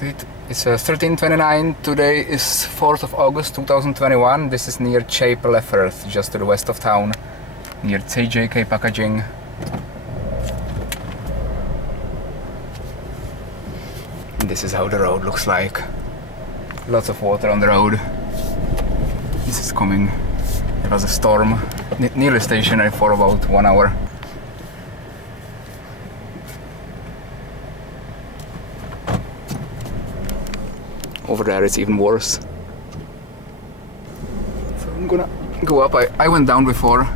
It's 13:29. Today is 4th of August 2021. This is near Chapel-en-le-Frith, just to the west of town, near TJK Packaging. This is how the road looks like. Lots of water on the road. This is coming. There was a storm, nearly stationary for about 1 hour. Over there it's even worse. So I'm gonna go up. I went down before,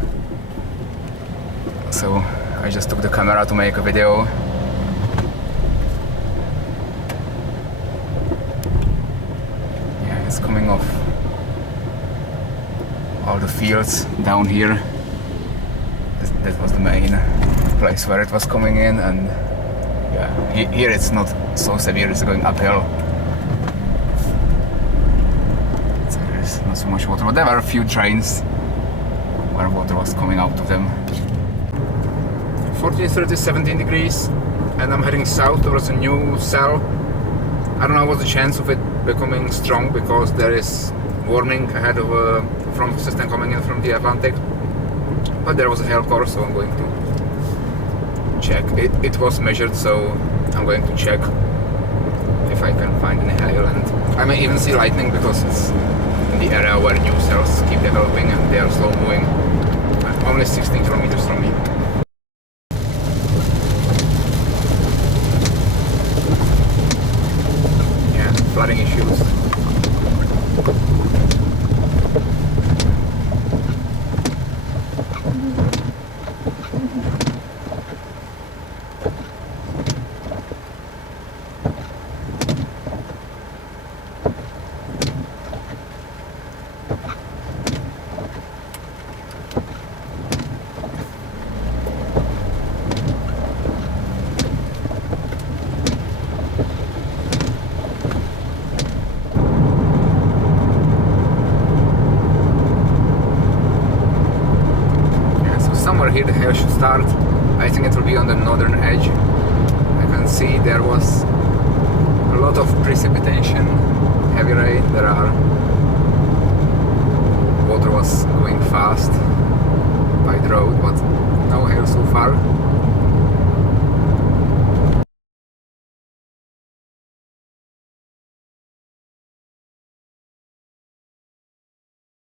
so I just took the camera to make a video. Yeah, it's coming off all the fields down here. That was the main place where it was coming in, and yeah, here it's not so severe, it's going uphill. Not so much water, but there were a few drains where water was coming out of them. 14, 30, 17 degrees, and I'm heading south towards a new cell. I don't know what's the chance of it becoming strong, because there is warning ahead of a front system coming in from the Atlantic. But there was a hail core, so I'm going to check. It was measured, so I'm going to check if I can find any hail, and I may even see lightning, because it's in the area where new cells keep developing and they are slow moving. Only 16 kilometers from me. Yeah, flooding issues. Here the hail should start. I think it will be on the northern edge. I can see there was a lot of precipitation, heavy rain. Water was going fast by the road, but no hail so far.